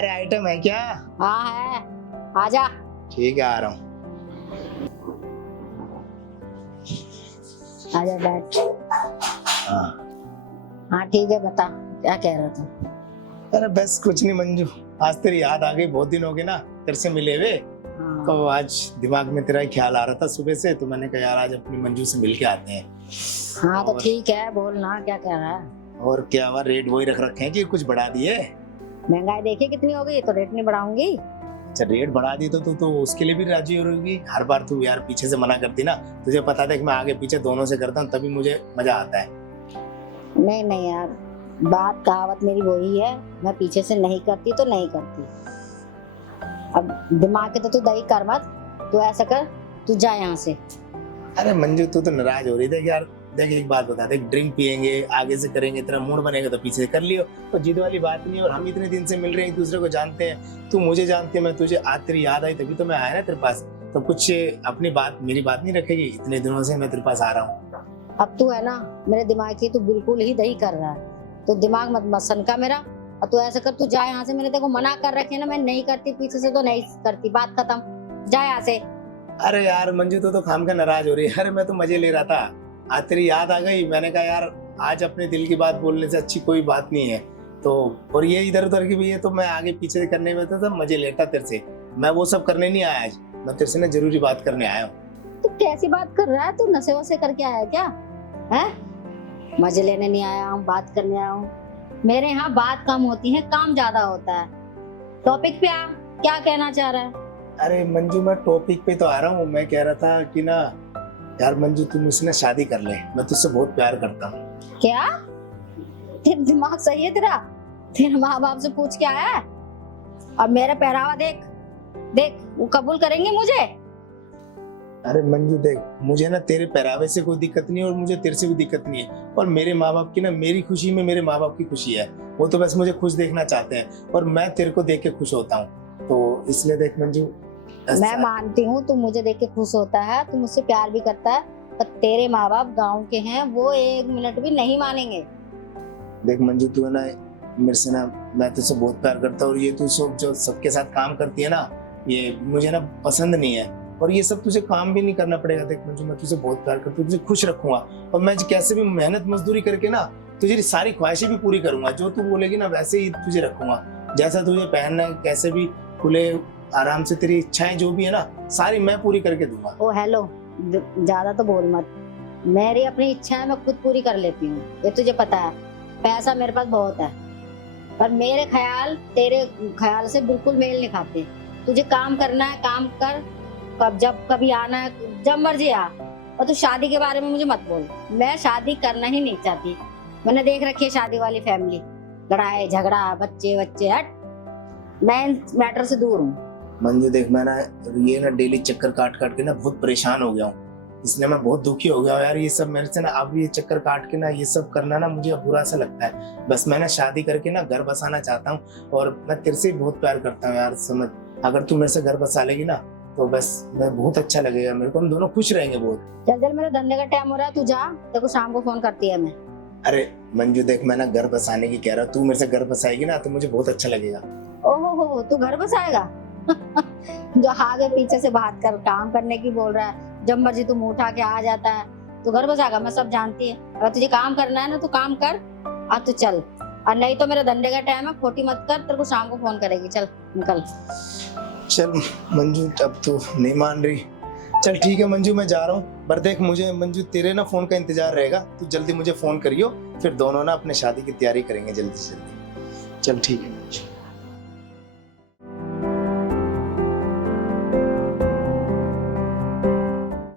अरे आइटम है क्या? हाँ है, आजा। ठीक है, आ रहा हूँ। आजा बैठ। हाँ। हाँ ठीक है, बता क्या कह रहा था। अरे बस कुछ नहीं मंजू, आज तेरी याद आ गई, बहुत दिन हो गए ना तेरे से मिले हुए। हाँ। तो आज दिमाग में तेरा ही ख्याल आ रहा था सुबह से, तो मैंने कहा यार आज अपनी मंजू से मिल के आते हैं। हाँ तो और- ठीक है, बोल ना क्या कह रहा है। और क्या हुआ, रेट वही रख रखे हैं कि कुछ बढ़ा दिए? महंगाई देखिए कितनी हो गई, तो रेट नहीं बढ़ाऊंगी। अच्छा रेट बढ़ा दी तो तू तो उसके लिए भी राजी हो रही। हर बार तू यार पीछे से मना करती ना, तुझे पता था कि मैं आगे पीछे दोनों से करता हूँ, तभी मुझे मजा आता है। नहीं नहीं यार, बात कहावत मेरी वही है, मैं पीछे से नहीं करती तो नहीं करती। अब दिमाग के तो तू दही कर मत, तू ऐसा कर, तू जा यहाँ से। अरे मंजू तू तो नाराज हो रही थी यार। देख एक बात बता, देख ड्रिंक पियेंगे आगे से करेंगे, तेरा मूड बनेगा तो पीछे से कर लियो, तो जिद वाली बात नहीं है। और हम इतने दिन से मिल रहे हैं, एक दूसरे को जानते हैं, तू मुझे जानती है, मैं तुझे। आज तेरी याद आई तभी तो मैं आया ना तेरे पास, तो कुछ अपनी बात मेरी बात नहीं रखेगी? इतने दिनों से मैं तेरे पास आ रहा हूँ। अब तू है ना मेरे दिमाग की, तू बिल्कुल ही दही कर रहा है, तो दिमाग मत मत सनका मेरा। और तू ऐसा कर, तू जा यहाँ से। मैंने तेको मना कर रखे ना, मैं नहीं करती पीछे से तो नहीं करती, बात खत्म, जा यहाँ से। अरे यार मंजू तो खाम का नाराज हो रही है। अरे मैं तो मजे ले रहा था, आज तेरी याद आ गई, मैंने कहा यार आज अपने दिल की बात बोलने से अच्छी कोई बात नहीं है। तो और ये इधर उधर की भी है, तो मैं आगे पीछे करने में तो मजे लेता तेरे से। मैं वो सब करने नहीं आया आज, मैं तेरे से ना जरूरी बात करने आया हूँ। तू कैसी बात कर रहा है, तू नशे वसे करके आया क्या है? मजे लेने नहीं आया हूँ, बात करने आया हूँ। मेरे यहाँ बात कम होती है, काम ज्यादा होता है। टॉपिक पे आ, क्या कहना चाह रहा है? अरे मंजू मैं टॉपिक पे तो आ रहा हूँ। मैं कह रहा था कि ना यार मंजू तू मुझसे ना शादी कर ले, मैं तुझसे बहुत प्यार करता हूँ। क्या तेरा दिमाग सही है तेरा? तेरे माँ बाप से पूछ के आया है? अब मेरा पहरावा देख देख, वो कबूल करेंगे मुझे? अरे मंजू देख, मुझे ना तेरे पहरावे से कोई दिक्कत नहीं है और मुझे तेरे से भी दिक्कत नहीं है। और मेरे माँ बाप की ना, मेरी खुशी में मेरे माँ बाप की खुशी है। वो तो बस मुझे खुश देखना चाहते हैं और मैं तेरे को देख के खुश होता हूँ। तो इसलिए देख मंजू, मैं मानती हूँ तू मुझे देख के खुश होता है, तू मुझसे प्यार भी करता है, पर तेरे माँ बाप गाँव के हैं, वो एक मिनट भी नहीं मानेंगे। देख मंजू तू है ना मेरे से ना, मैं तुझसे बहुत प्यार करता हूँ। और ये तू सब जो सबके साथ काम करती है ना, ये मुझे ना पसंद नहीं है। और ये सब तुझे काम भी नहीं करना पड़ेगा। देख मंजू मैं तुझे बहुत प्यार करता हूँ, तुझे खुश रखूंगा। और मैं कैसे भी मेहनत मजदूरी करके ना तुझे सारी ख्वाहिशें भी पूरी करूंगा। जो तू बोलेगी ना वैसे ही तुझे रखूंगा, जैसा तुझे पहनना है, कैसे भी खुले आराम से तेरी इच्छाएं जो भी है ना सारी मैं पूरी करके दूंगा। ओ हेलो, ज्यादा तो बोल मत। मेरी अपनी इच्छाएं मैं खुद पूरी कर लेती हूँ, ये तुझे पता है। पैसा मेरे पास बहुत है, पर मेरे ख्याल तेरे ख्याल से बिल्कुल मेल नहीं खाते। तुझे काम करना है, काम कर, कब जब कभी आना है, जब मर्जी आ। और तू शादी के बारे में मुझे मत बोल, मैं शादी करना ही नहीं चाहती। मैंने देख रखी है शादी वाली फैमिली, लड़ाई झगड़ा, बच्चे बच्चे, हट। मैं इन मैटर से दूर हूँ। मंजू देख मैं ना ये ना डेली चक्कर काट काट के ना बहुत परेशान हो गया हूँ, इसलिए मैं बहुत दुखी हो गया हूँ यार। ये सब मेरे से ना, अब ये चक्कर काट के ना ये सब करना ना मुझे बुरा सा लगता है। बस मैं ना शादी करके ना घर बसाना चाहता हूँ और मैं तेरे से बहुत प्यार करता हूँ यार। समझ, अगर तू मेरे से घर बसा लेगी ना तो बस मैं बहुत अच्छा लगेगा मेरे को, हम दोनों खुश रहेंगे बहुत। चल चल, मेरे धंधे का टाइम हो रहा है, तू जा, तेरे को शाम को फोन करती है मैं। अरे मंजू देख मैं ना घर बसाने की कह रहा हूँ, तू मेरे से घर बसाएगी ना तो मुझे बहुत अच्छा लगेगा। ओहो, तू घर बसाएगा? जो आगे पीछे से बात कर, काम करने की बोल रहा है, जब मर्जी तू मुंह उठा के आ जाता है, तू घर बसाएगा, मैं सब जानती है। अगर तुझे काम करना है ना तो काम कर, और तू चल। और नहीं तो मेरे धंधे का टाइम है, खोटी मत कर, तेरे को शाम को फोन करेगी। चल निकल। चल मंजू अब तो नहीं मान रही, चल ठीक है मंजू मैं जा रहा हूँ। पर देख मुझे मंजू तेरे ना फोन का इंतजार रहेगा, तू जल्दी मुझे फोन करियो, फिर दोनों ना अपने शादी की तैयारी करेंगे जल्दी से जल्दी। चल ठीक है।